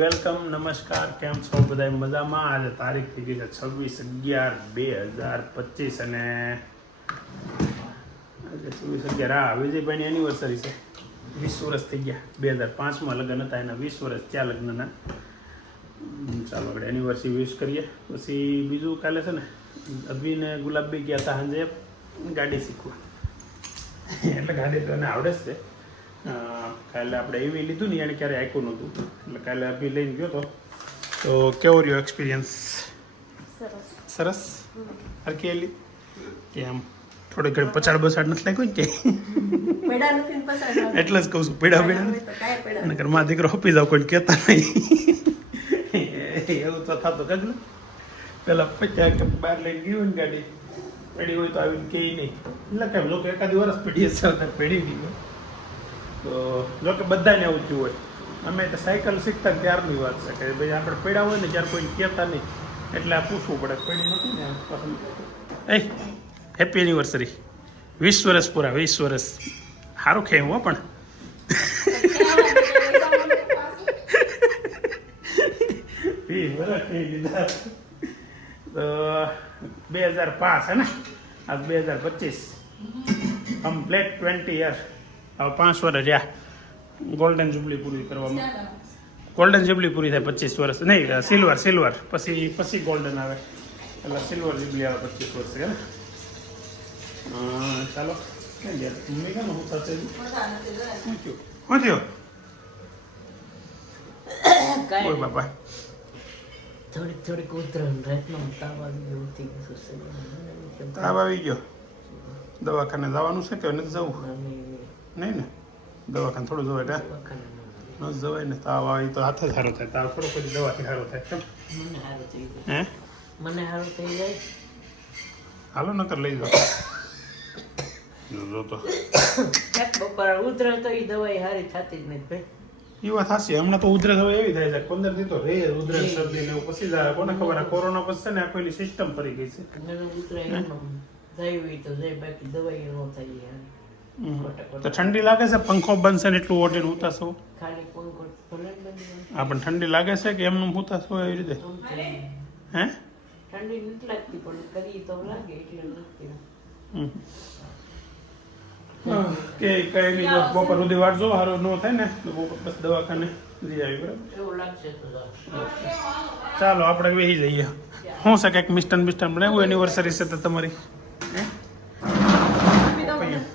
Welcome, નમસ્કાર. કેમ છો બધા? મજામાં? આજે તારીખ થઈ ગઈ છે 26/11/2025 અને આજે 26/11 હા વિજયભાઈની એનિવર્સરી છે. 20 વર્ષ થઈ ગયા. 2005માં લગ્ન હતા, એના 20 વર્ષ ત્યાં લગ્નના. ચાલો આપણે એનિવર્સરી વિશ કરીએ. પછી બીજું કાલે છે ને અભિને ગુલાબી ગયા હતા સાંજે ગાડી શીખવા. એટલે ગાડી તો એને આવડે જ છે. કાલે આપણે એવી લીધું ને એને ક્યારે આપ્યું નહોતું, એટલે કાલે અભી લઈને ગયો તો કેવો રહ્યો એક્સપિરિયન્સ? સરસ. હરખી કે આમ થોડી ઘણી પછાડ બસાડ નથી લાગ્યું ને કે એટલે જ કહું છું પેડા અને ઘરમાં દીકરો આપી જાવ કોઈ કહેતા નહીં એવું તો થતું કજલું. પેલા 50 બહાર લઈને ગયું ને ગાડી પેઢી હોય તો આવીને કહે નહીં, એટલે કેમ લોકો એકાદ વર્ષ પેઢી પેઢી ગયું તો જો કે બધાને એવું થયું હોય. અમે તો સાયકલ શીખતા ત્યારની વાત છે કે ભાઈ આપણે પડ્યા હોય ને ત્યારે કોઈને કહેતા નહીં, એટલે આ પૂછવું પડે. પડી નથી ને પસંદ. એ હેપી એનિવર્સરી, 20 વર્ષ પૂરા. 20 વર્ષ સારું ખેવું હો. પણ 20 વર્ષ નહીં લીધા તો 2005 હે ને, આજ 2025 કમ્પ્લેટ 20 યર. હવે 5 વર્ષ રહ્યા ગોલ્ડન જુબલી પૂરી કરવામાં. ગોલ્ડન જુબલી પૂરી થાય 25 વર્ષ નહીં, સિલ્વર પછી ગોલ્ડન આવે, એટલે સિલ્વર જુબલી આવે 25 વર્ષ છે ને. ચાલો ક્યાં ગયા મમ્મી? કેમ હું થશે શું થયું? કોઈ બાપા થોડીક ઉતરણ તાવ આવી ગયો. દવાખાને જવાનું છે કે નથી જવું? નહીં ને, દવાખાને થોડું જવાય ને, ન જવાય ને. તાવ આવે તો હાથે સારો થાય. તાવ થોડો પછી દવાથી સારો થાય. કેમ હે? મને સારું થઈ જાય. હાલો નકર લઈ જાઓ. જો તો બપોર ઉતરે તો એ દવાઈ સારી થતી જ નથી ભાઈ. એ વાત સાચી. હમણાં તો ઉધરસ હવે એવી થાય છે 15 દી તો રે ઉધરસ શરદી ને એવું. પછી જાય કોને ખબર આ કોરોના પછી છે ને આ કોઈની સિસ્ટમ ફરી ગઈ છે. ઉતરે જાય હોય તો જાય, બાકી દવાઈ ન થાય. તો ઠંડી લાગે છે? પંખો બંધ છે ને એટલું ઓઢીને ઉતારશો? ખાલી પંખો ભલે હા પણ ઠંડી લાગે છે કે એમનું ઉતારશો એવી રીતે? હે ઠંડી નથી લાગતી પણ કરી તો લાગે એટલે નથી. કે કઈ નહીં, બપોર સુધી વાટજો. સારો ન થાય ને તો બસ દવાખાને જઈ આવી. બરાબર, એવું લાગશે તો ચાલો આપણે બેસી જઈએ. શું છે કંઈક મિસ્ટન બનાવ્યું એનિવર્સરી છે તો તમારી?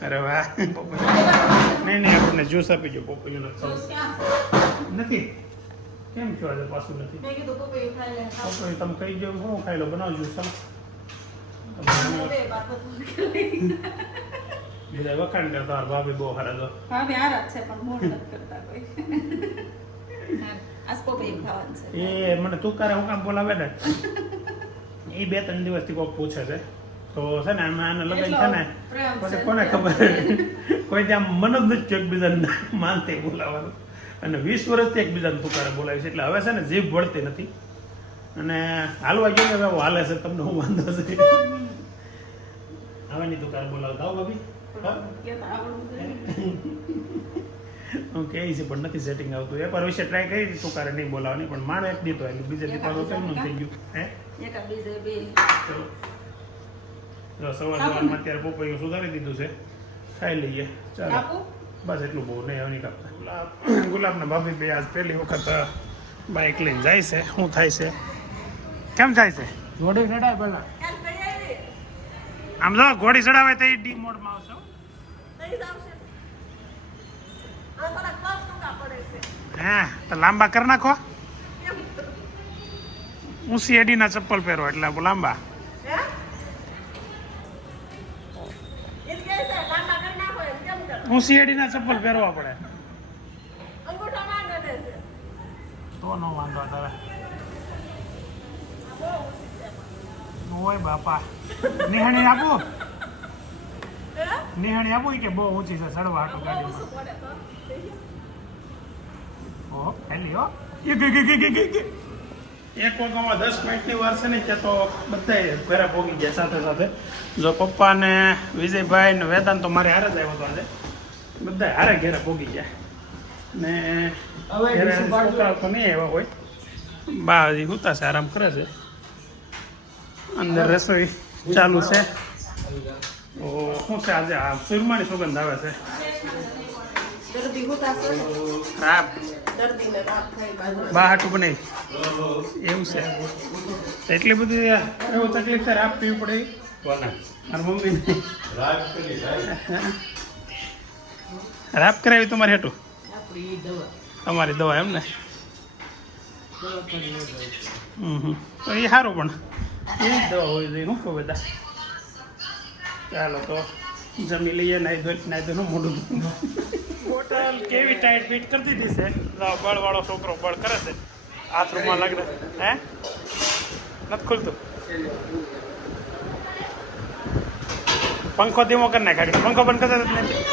અરે વાહ, નહીં આપણને જ્યુસ આપી દો. પોપૈયું નથી. કેમ છો આજે? પાછું નથી પોપૈયું. તમે કહી દો શું ખાઈ લો, બનાવો જ્યુસ. બીજા વખાણ કરતા ભાભી બહુ સારા તો એ મને તુકારે હું કામ બોલાવે ને એ 2-3 દિવસથી કોઈક પૂછે છે તો છે ને અમે આને લગાવી છે ને પછી કોને ખબર કોઈ ત્યાં મન જ નથી એકબીજાને માનતે બોલાવવાનું. અને 20 વર્ષથી એકબીજાને તુકારે બોલાવી છે એટલે હવે છે ને જીભ વળતી નથી. અને હાલવા ગયો ને હવે હાલે છે. તમને હું વાંધો છે હવે ની તુકારે બોલાવતા હો ભાભી. હું કહે છે પણ નથી સેટિંગ આવતું. એક વાર વિશે ટ્રાય કરી હતી તુકારે નહીં બોલાવવાની, પણ મારે એક દીધો એટલે બીજે દીધો તો કેમ થઈ ગયું? હે ચલો સવારમાં અત્યારે પોપૈયું સુધારી દીધું છે, ખાઈ લઈએ. ચાલો બસ એટલું બહુ નહીં. હવે નહીં કાપતા. ગુલાબના ભાભી બે આજ પહેલી વખત બાઇક લઈને જાય છે. શું થાય છે? કેમ થાય છે? ઘોડી ચડાય પેલા આમ જો ઘોડી ચડાવે તો એ ડી મોડમાં આવશે. હા તો લાંબા કરી નાખો. ઊંચી એડીના ચપ્પલ પહેરો એટલે લાંબા. ઊંચી એડીના ચપ્પલ પહેરવા પડે તો નો વાંધો આવે. ઓય બાપા, નિહાણી આપું કે બહુ ઊંચી છે ચડવા હાટું ગાડીમાં? ઓહો ખાલી હો. એક વાગવામાં 10 મિનિટની વાર છે ને ત્યાં તો બધા ઘરે પહોંચી ગયા સાથે સાથે. જો પપ્પા ને વિજયભાઈ ને વેદાંત તો મારે હારે જ આવ્યો હતો આજે. બધા હારે ઘરે પહોંચી ગયા. ને હવે ઘરે ડીશું પાડજો. છોકરાઓ તો નહીં એવા હોય. બા હજી સૂતા છે, આરામ કરે છે. અંદર રસોઈ ચાલુ છે. તો શું છે આજે આ સુરમાની સુગંધ આવે છે. દર્દી હોતા છે ને, રાપ દર્દીને રાત થાય બાજુ. બા હાટું બનાવી એવું છે. એટલી બધી એવું તકલીફ છે રાપ પીવી પડે મારા મમ્મી રાપ કરાવી તમારે હેઠું આપણી દવા તમારી દવા એમ ને દવા કરી તો એ સારું પણ એ જ દવા હોય જોઈએ શું કહું બધા. ચાલો તો જમી લઈએ નાઈ ધોઈને મોઢું બોટલ કેવી ટાઈટ ફિટ કરી દીધી છે. બળવાળો છોકરો બળ કરે છે. હાથ રૂમમાં લગડે હે નથી ખુલતું. પંખો ધીમો કરી નાખ પંખો બંધ કરતા જ નથી.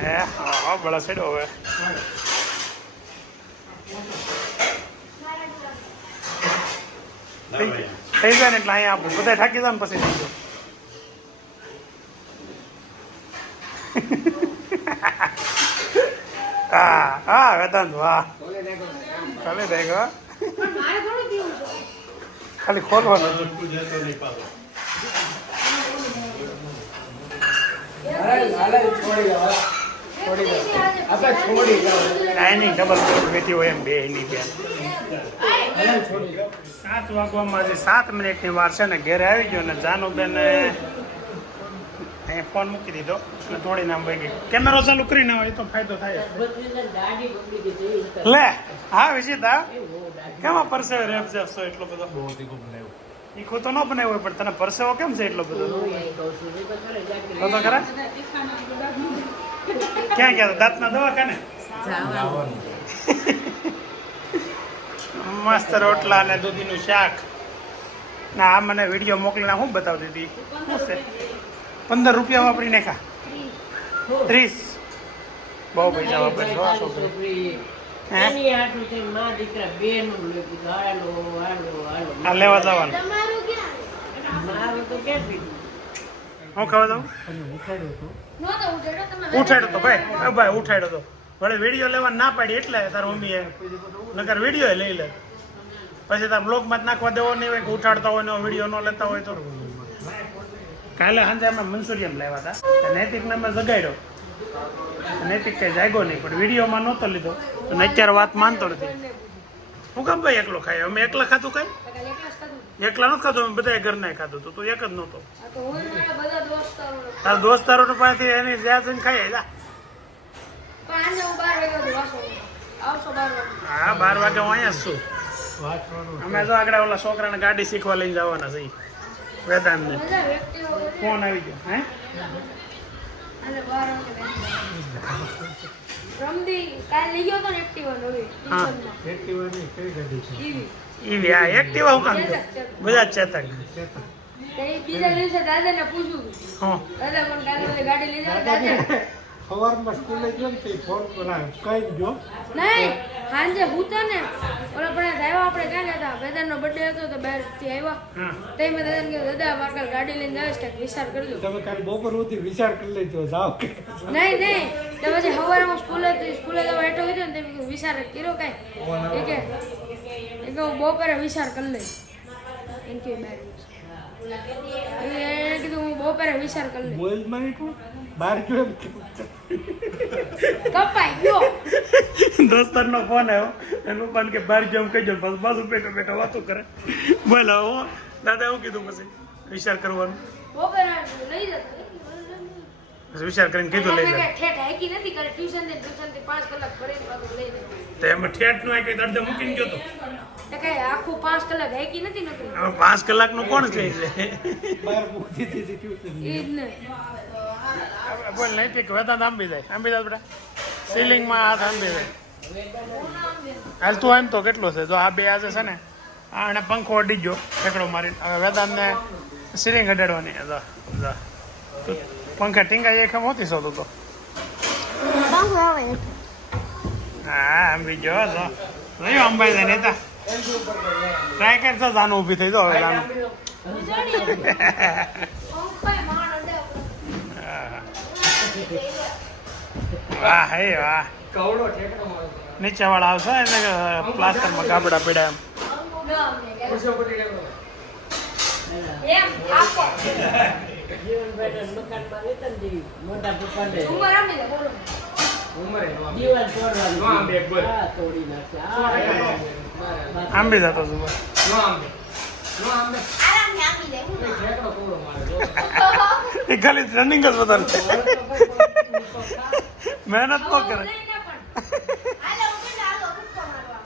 હે હા બળા છેડો હવે થઈ જાય ને એટલે અહીંયા આપું બધા થાકી જાય ને પછી થઈ જાય. હા હા વેદાંત વાહ ચાલે દેખો ખાલી ખોલવાનું ડાઇનિંગ ડબલ બેઠી હોય એમ બે ની બેન 7 વાગવામાં હજી 7 મિનિટની વાર છે ને ઘેરે આવી ગયો ને જાનુબેન અહીંયા ફોન મૂકી દીધો અને થોડી નામ વહી ગઈ. કેમેરો ચાલુ કરીને આવે તો ફાયદો થાય. દાઢી બગડી ગઈ છે એવું લે હા વિજિતા કેમાં પરસેવો રેપ જશો એટલો બધો એ ખોતો ન બનાવ્યો હોય પણ તને પરસેવો કેમ છે એટલો બધો તો ખરા ક્યાં ગયા દાંતના દવાખાને મસ્ત રોટલા અને દૂધીનું શાક ના આ મને વિડીયો મોકલીને હું બતાવતી હતી શું છે 15 રૂપિયા વાપરી નાખ્યા 30 બહુ પૈસા વાપરે છો આ છોકરી એની આટલું છે માં દીકરા બેનું લેવું હાલો હાલો હાલો આ લેવા જવાનું મારું તો ક્યાં પીધું હું ખાવા દઉં ઉઠાડ્યો તો ભાઈ ઉઠાડ્યો તો વળે વિડીયો લેવા ના પાડી એટલે તાર મમ્મીએ નકર વિડીયો લઈ લે પછી તાર બ્લોગમાં જ નાખવા દેવો નહીં હોય કે ઉઠાડતા હોય ને વિડીયો ન લેતા હોય તો. કાલે સાંજે અમે મન્સુરિયમ લાવ્યા હતા નૈતિકને અમે જગાડ્યો નૈતિક કઈ જાગ્યો નહીં પણ વિડીયોમાં નહોતો લીધો અને અત્યારે વાત માનતો નથી. હું કેમ ભાઈ એકલો ખાય અમે એકલા ખાતું કઈ એકલા નથી ખાતું અમે બધા ઘરના ખાતું તું એક જ નહોતો. તારા દોસ્તારો પાસેથી એની જ્યાં જઈને ખાઈ જા. હા 12 વાગે હું અહીંયા જ છું. અમે જો આગળ ઓલા છોકરાને ગાડી શીખવા લઈને જવાના છે વેદાંતને. ફોન આવી ગયો હે ઈવી હા એક્ટિવા હું કામ બધા ચેતક બીજા દિવસે દાદાને પૂછ્યું હા દાદા પણ કાલે ગાડી લઈ જાવ દાદા સવારમાં સ્કૂલે ગયો ને તે ફોન કઈ ગયો નહીં સાંજે હુતા ને ઓલા પણ આવ્યા આપણે ક્યાં ગયા હતા વેદાંતનો બર્થડે હતો તો બહારથી આવ્યા હા તો મેં દાદાને કીધું દાદા મારે કાલે ગાડી લઈને જાવ છે વિચાર કરજો તમે કાલે બપોર સુધી વિચાર કરી લેજો જાઓ કે નહીં તો પછી સવારમાં સ્કૂલે જવા હેઠો હોય ને તેમ કીધું વિચાર જ કર્યો કાંઈ એ કે હું બપોરે વિચાર કરી લઈશ એમ કે બહાર એને કીધું હું બપોરે વિચાર કરી લઈશ મોબાઈલ માં બહાર ગયો એમ કપાઈ ગયો દોસ્તારનો ફોન આવ્યો એનું પણ કે બહાર જેમ કહી જાવ બસ બાજુ બેઠો વાતો કરે બોલો હું દાદા એવું કીધું પછી વિચાર કરવાનું બપોરે લઈ જતો પછી વિચાર કરીને કીધું લઈ જાય ઠેઠ હાકી નથી કરે ટ્યુશન થી 5 કલાક ભરીને પાછું લઈ જાય તો એમાં ઠેઠ નું કઈ અડધે મૂકીને ગયો તો તો કઈ આખું 5 કલાક હાકી નથી નકરી હવે 5 કલાકનું કોણ કહે છે બહાર મૂકી દીધી ટ્યુશન એ જ ને બોલ નહીં કે વેદાંત આંબી જાય બેટા સીલિંગમાં હાથ આંબી જાય હાલ તું એમ તો કેટલું છે જો આ બે આજે છે ને આને પંખો અડી ગયો ઠેકડો મારીને હવે વેદાંતને સીલિંગ અડાડવાની પંખા ટીંગાઈ એક મોતી શોધું તો હા આંબી ગયો જો જોયું અંબાઈ જાય નેતા ટ્રાય કરશો જાનું ઊભી થઈ જાઓ હવે જાનું વાહ હે વાહ નીચે વાળા આવશે એટલે પ્લાસ્ટરમાં ગાબડા પડ્યા એમ આપો જીવનભાઈ મકાનમાં રહેતા ને જેવી મોટા પપ્પાને ઉંમર આમી દે બોલો દીવાલ તોડવાની હા તોડી નાખશે આંબી જતો છું આરામથી આમી દે એ ખાલી રનિંગ જ વધારે છે મહેનત ન કરે હાલો ઉઠકો મારવા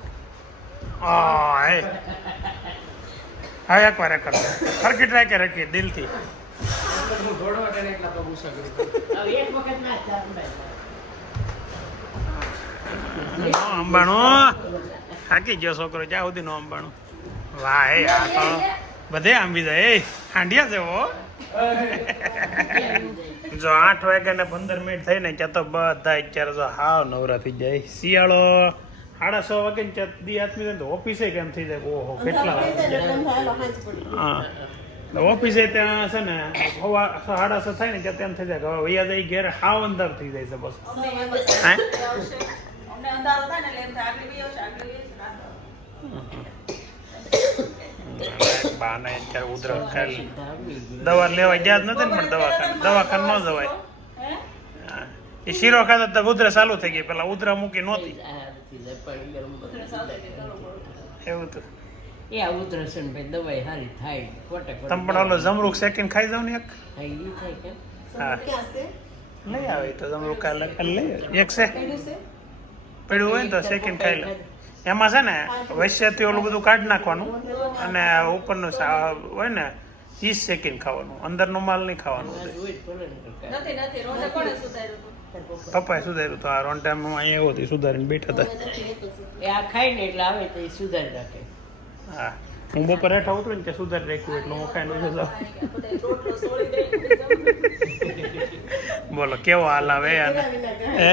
હા એકવાર હરકી ટ્રાય કરે કે દિલથી હવે એક વખત ના ચાલે અંબાણું થાકી ગયો છોકરો જ્યાં સુધી નો અંબાણું વાહ એ આ તો બધે આંબી જાય એ હાંડિયા જેવો જો 8 વાગ્યા ને 15 મિનિટ થઈ ને ત્યાં તો બધા અત્યારે જો હાવ નવરા થઈ જાય શિયાળો 6:30 વાગે ને ત્યાં દી આથમી જાય તો ઓફિસે કેમ થઈ જાય ઓહો કેટલા વાગે હા ઓફિસે ત્યાં છે ને 6:30 થાય ને ત્યાં તેમ થઈ જાય કે હવે વૈયા જાય ઘેર હાવ અંદર થઈ જાય છે બસ હે બાને અત્યારે ઉધર દવા લેવા ગયા જ નથી ને પણ દવાખાને ન જવાય એ શીરો ખાતા તો ઉધર ચાલુ થઈ ગઈ પેલા ઉધરા મૂકી નહોતી એવું તો એ આ ઉધરસન ભાઈ દવાઈ સારી થાય ખોટે તમે પણ ઓલો જમરૂખ શેકીને ખાઈ જાવ ને એક થાય કેમ હા લઈ આવે તો જમરૂખ કાલે લઈ એક છે પડ્યું હોય ને તો શેકીને ખાઈ લે એમાં છે ને વૈશ્યથી ઓલું બધું કાઢી નાખવાનું અને ઉપરનું હોય ને ઈ શેકીને ખાવાનું અંદરનો માલ નહીં ખાવાનું પપ્પાએ સુધાર્યું તો આ રોન ટાઈમમાં અહીંયા એવો સુધારીને બેઠા હતા એ આ ખાય ને એટલે આવે તો એ સુધારી રાખે હા હું બપોર હેઠા ઉતરું ને ત્યાં સુધારી રાખ્યું એટલે હું ખાઈને જાઉં બોલો કેવો હાલ આવે આને હે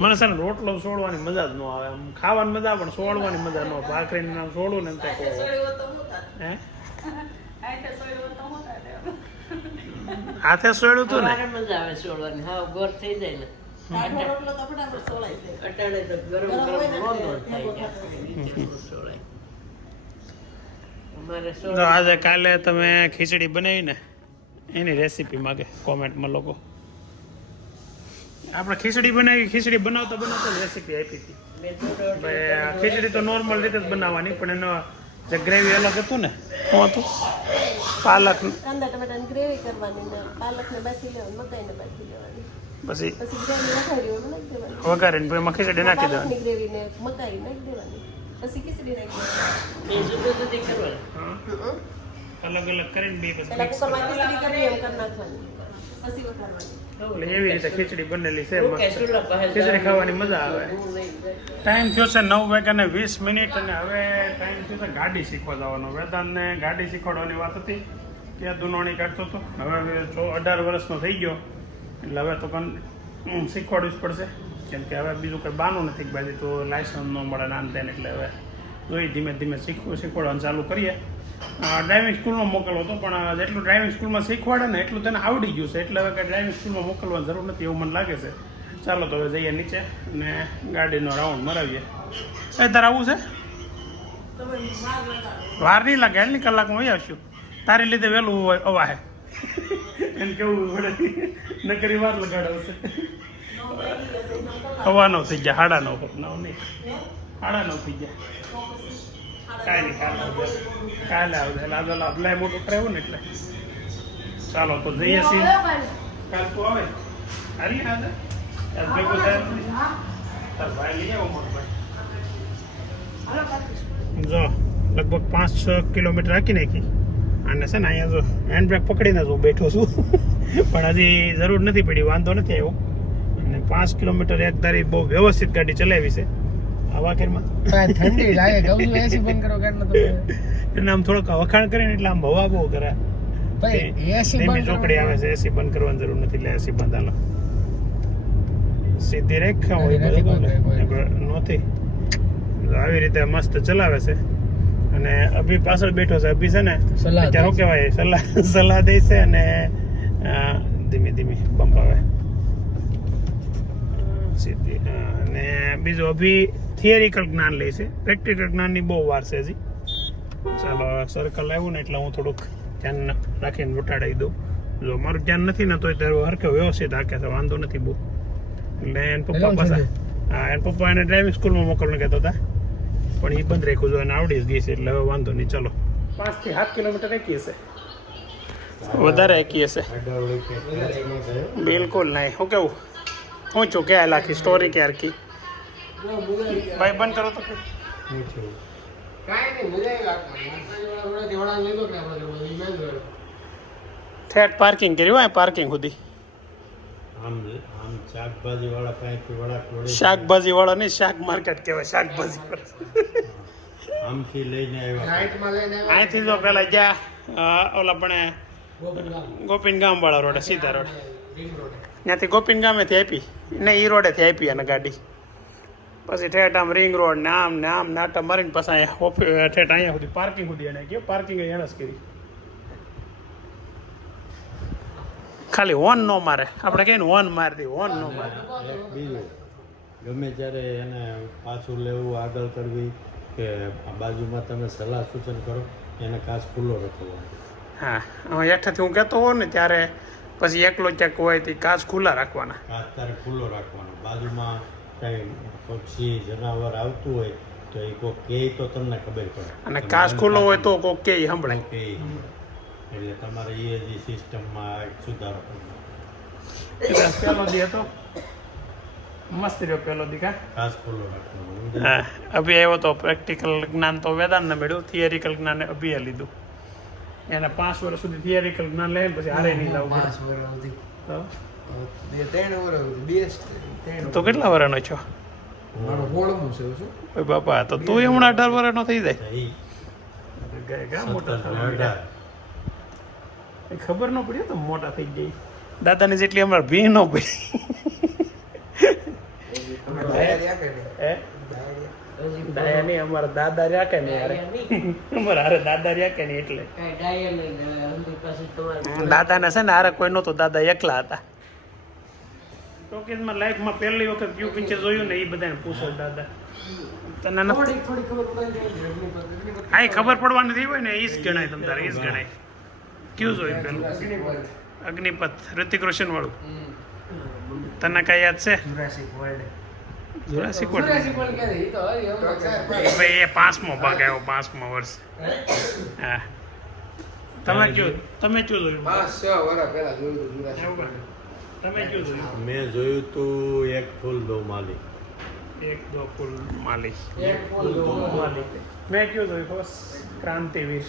મને છે ને રોટલો છોડવાની મજા જ ન આવે આમ ખાવાની મજા પણ છોડવાની મજા ન આવે ભાખરીને આમ છોડું ને હે હાથે સોયડું તું ને મજા આવે છોડવાની હા ગોર થઈ જાય ને અટાણે તો ગરમ રોંદો થાય છોડાય અમારે જો આજે કાલે તમે ખીચડી બનાવી ને એની રેસીપી માગે કોમેન્ટમાં લોકો આપણે ખીચડી બનાવી ખીચડી બનાવતા બનાવતા રેસીપી આપી હતી ખીચડી તો નોર્મલ રીતે જ બનાવવાની પણ એનો જે ગ્રેવી અલગ હતું ને શું હતું પાલક કાંદા ટમેટાની ગ્રેવી કરવાની ને પાલકને બાફી લેવાની મકાઈને બાફી લેવાની પછી પછી ગ્રેવી વઘારી નાખી દેવાની વઘારીને પછી એમાં ખીચડી નાખી દેવાની પાલકની ગ્રેવી ને મકાઈ નાખી દેવાની પછી ખીચડી નાખી દેવાની એ જુદું જુદી કરવાનું હા. અલગ અલગ કરીને બે પછી પેલા mix કુકરમાં ખીચડી કરવી એમ કરી નાખવાની પછી વઘારવાની એટલે એવી રીતે ખીચડી બનેલી છે ઓકે, મસ્ત સુલા પાસે ખીચડી ખાવાની મજા આવે હું નહીં જાય. ટાઈમ થયો છે 9:20 અને હવે ટાઈમ થયો છે ગાડી શીખવા જવાનો વેદાંતને ગાડી શીખવાડવાની વાત હતી ત્યાં દુનોણી કાઢતો હતો હવે 18 વર્ષનો થઈ ગયો એટલે હવે તો શીખવાડવું જ પડશે કેમ કે હવે બીજું કંઈ બહાનું નથી કે બાજુ તો લાયસન્સ ન મળે નાન તેને એટલે હવે જોઈ ધીમે ધીમે શીખવાડવાનું ચાલુ કરીએ ડ્રાઇવિંગ સ્કૂલમાં મોકલવો હતો પણ જેટલું ડ્રાઇવિંગ સ્કૂલમાં શીખવાડે ને એટલું તેને આવડી ગયું છે એટલે હવે કંઈ ડ્રાઇવિંગ સ્કૂલમાં મોકલવાની જરૂર નથી એવું મને લાગે છે ચાલો તો હવે જઈએ નીચે અને ગાડીનો રાઉન્ડ મરાવીએ એ તારે આવું છે વાર નહીં લાગે એટલી કલાકમાં વહી આવશું તારી લીધે વહેલું હોય અવાહે એને કેવું પડે નકરી વાર લગાડાવશે હવા 9 થઈ ગયા 9:30 9 નહીં 9:30 થઈ ગયા કાંઈ નહીં કાલે આવજે લાજો અપ્લાય મોટું કરાવ્યું ને એટલે ચાલો તો જઈએ છીએ કાલ તું આવે હાલી આજે આજ ભેગું થાય તાર ભાઈ લઈ આવો મોટો ભાઈ જો લગભગ 5-6 કિલોમીટર રાખી નાખી અને છે ને અહીંયા જો હેન્ડ બ્રેક પકડીને જ હું બેઠો છું પણ હજી જરૂર નથી પડી વાંધો નથી આવ્યો અને 5 કિલોમીટર એક ધારી બહુ વ્યવસ્થિત ગાડી ચલાવી છે આવા કેરમાં ઠંડી લાગે ગૌજુ એસી બંધ કરો એટલે તમે એને આમ થોડોક વખાણ કરીને એટલે આમ હવા બહુ કરે ભાઈ એસી ધીમી બંધ ચોકડી આવે છે એસી બંધ કરવાની જરૂર નથી એટલે એસી બંધ હાલો સીધી રેખા હોય નથી નહોતી આવી રીતે મસ્ત ચલાવે છે અને અભી પાછળ બેઠો છે અભી છે ને સલાહ અત્યારે શું કહેવાય સલાહ દે છે અને ધીમે ધીમે બમ્પ આવે સીધી. અને બીજું અભી થિયરિકલ જ્ઞાન લે છે, પ્રેક્ટિકલ જ્ઞાનની બહુ વાર છે હજી. ચાલો સર્કલ આવ્યું ને એટલે હું થોડુંક ધ્યાન રાખીને વટાડાવી દઉં. જો મારું ધ્યાન નથી ને તોય તારું હરખે વ્યવસ્થિત હાકે છે, વાંધો નથી બહુ. એટલે એને પપ્પા પાછા એને પપ્પા એને ડ્રાઇવિંગ સ્કૂલમાં મોકલવાનું કહેતા હતા, પણ એ બંધ રાખ્યું જો એને આવડી જ ગઈ છે એટલે હવે વાંધો નહીં. ચલો 5 થી 7 કિલોમીટર એકીએ છે, વધારે એકીએ છે બિલકુલ નહીં. હું કેવું હું છું ક્યાં લાખી સ્ટોરી ક્યાર કી ભાઈ બંધ કરો તો ઠેઠ પાર્કિંગ કર્યું હોય પાર્કિંગ સુધી. શાકભાજી વાળા નહીં, શાક માર્કેટ કહેવાય શાકભાજી અહીંથી જો પેલા જ્યાં ઓલા પણ ગોપીન ગામ વાળા રોડે સીધા રોડ ત્યાંથી ગોપીન ગામેથી આપી ને એ રોડેથી આપી અને ગાડી પછી ઠેઠ આમ રિંગ રોડ ને આમ નાટા મારીને પછી અહીંયા ઠેઠ અહીંયા સુધી પાર્કિંગ સુધી એને કહ્યું પાર્કિંગ એને જ કરી. ખાલી હોર્ન ન મારે, આપણે કહીએ ને હોર્ન મારી દઈએ, હોર્ન ન મારે. બીજું ગમે ત્યારે એને પાછું લેવું, આગળ કરવી કે આ બાજુમાં તમે સલાહ સૂચન કરો, એને કાચ ખુલ્લો રાખવાનો. હા હેઠેથી હું કહેતો હોઉં ને ત્યારે પછી એકલો ક્યાંક હોય તો કાચ ખુલ્લા રાખવાના. કાચ તારે ખુલ્લો રાખવાનો. બાજુમાં કંઈ પક્ષી જનાવર આવતું હોય તો એ કોક કહે તો તમને ખબર પડે, અને કાચ ખુલ્લો હોય તો કોક કે સંભળાય. કે એટલે તમારે એ જ સિસ્ટમમાં સુધારો કરવો. પેલો દી હતો મસ્ત રહ્યો પેલો દી કા કાચ ખુલ્લો રાખવાનો. હા અભી આવ્યો તો પ્રેક્ટિકલ જ્ઞાન તો વેદાંતને મળ્યું, થિયરિકલ જ્ઞાન અભીએ લીધું. એને 5 વર્ષ સુધી થિયરિકલ જ્ઞાન લે પછી હારે નહીં લાવવું પડે. તો કેટલા વર્ષનો છો? ઓય બાપા, તો તું હમણાં 18 વર્ષનો થઈ જાય. મોટા ખબર ન પડી તો મોટા થઈ ગઈ. દાદાની જેટલી અમારે ભી ન પડી. ડાયા નહીં, અમારા દાદા રહ્યા કે નહીં યાર, અમારા હારે દાદા રહ્યા કે નહીં એટલે દાદાને છે ને હારે કોઈ નહોતું, દાદા એકલા હતા. ટોકીઝમાં લાઈફમાં પહેલી વખત કયું પિક્ચર જોયું ને એ બધાને પૂછો દાદા તને નથી હા ખબર પડવાની થઈ હોય ને એ જ ગણાય, તમ તારે એ જ ગણાય. કયું જોયું પેલું? અગ્નિપથ, ઋતિક રોશન વાળું. તને કઈ યાદ છે? જુરાસિક વર્લ્ડ ભાઈ એ 5મો ભાગ આવ્યો, 5મા વર્ષ. હા તમે કયું જોયું? તમે કયું જોયું? મેં જોયું તું એક ફૂલ દો માલી. એક દો ફૂલ માલી. મેં કયું જોયું બસ? ક્રાંતિવીર.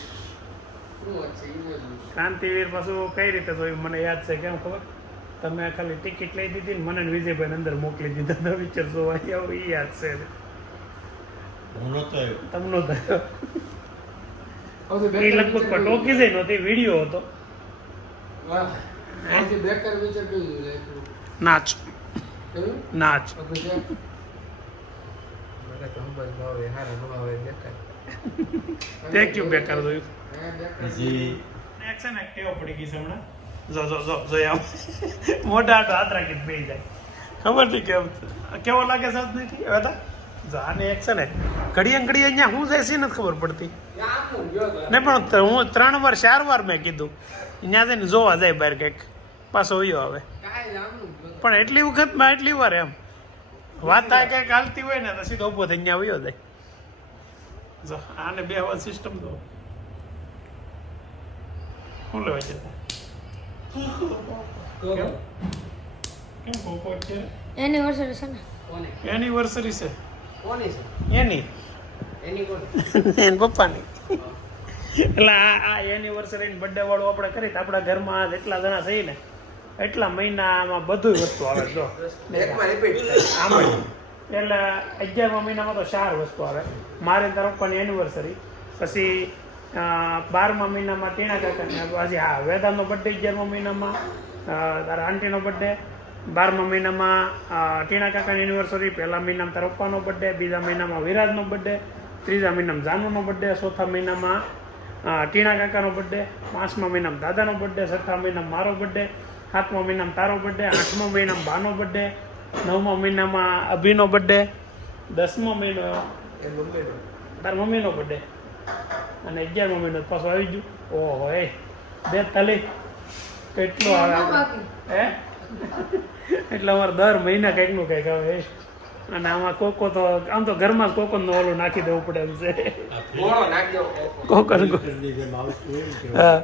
ક્રાંતિવીર પાછું કઈ રીતે જોયું મને યાદ છે, કેમ ખબર? તમે ખાલી ટિકિટ લઈ દીધી ને મને વિજયભાઈ અંદર મોકલી દીધા હતા પિક્ચર જોવા આવું, એ યાદ છે. તમને થયો એ લગભગ ટોકી જઈ નહોતી, વિડીયો હતો. નાચ નાચ તે ક્યું બેકાર જોયું? પછી એક્શન એક્ટિવ પડી ગઈ છે હમણાં. જો મોટા હાથ રાખીને બેસી જાય. ખબર નહીં કેવો લાગે છે નથી હવે તો આને એક્શન ઘડીએ અહીંયા શું જાય છે નથી ખબર પડતી ને. પણ હું 3 વાર 4 વાર મેં કીધું ત્યાં જઈને જોવા જાય બહાર કંઈક પાછો વયો આવે, પણ એટલી વખતમાં એટલી વાર એમ વાત આ ક્યાંક હાલતી હોય ને તો સીધો ઉભો થઈ અહીંયા વયો જાય. જો આને 2 વાર સિસ્ટમ દો શું લેવા છે? એનિવર્સરી છે ને? એનિવર્સરી છે એની એન પપ્પાની. એટલે આ એનિવર્સરી બર્થડે વાળું આપણે કરી તો આપણા ઘરમાં જેટલા જણા થઈ ને એટલા મહિનામાં બધું વસ્તુ આવે. જો આમાં એટલે 11મા મહિનામાં તો 4 વસ્તુ આવે. મારે તારા પપ્પાની એનિવર્સરી, પછી 12મા મહિનામાં ટીણા કાકાની, પછી હા વેદાંતનો બર્થડે 11મા મહિનામાં, તારા આંટીનો બર્થડે 12મા મહિનામાં, ટીણા કાકાની એનિવર્સરી, 1લા મહિનામાં તારા પપ્પાનો બર્થડે, 2જા મહિનામાં વિરાજનો બર્થડે, 3જા મહિનામાં જાનુનો બર્થડે, 4થા મહિનામાં ટીણા કાકાનો બર્થડે, 5મા મહિનામાં દાદાનો બર્થડે, 6મા મહિનામાં મારો બર્થડે, 7મા મહિનામાં તારો બર્થડે, 8મા મહિનામાં બાનો બર્થડે, 9મા મહિનામાં અભિનો બર્થડે, 10મા મહિનો તાર મમ્મીનો બર્થડે અને 11મા મહિનો પાછો આવી ગયું. ઓહો એ 42 કેટલું આવે આપણે? હે એટલે અમારે દર મહિના કંઈકનું કંઈક આવે. અને આમાં કોકો તો આમ તો ઘરમાં જ કોકોનું ઓલું નાખી દેવું પડે એમ છે. કોકો જેમ આવતું હોય ને કે હા.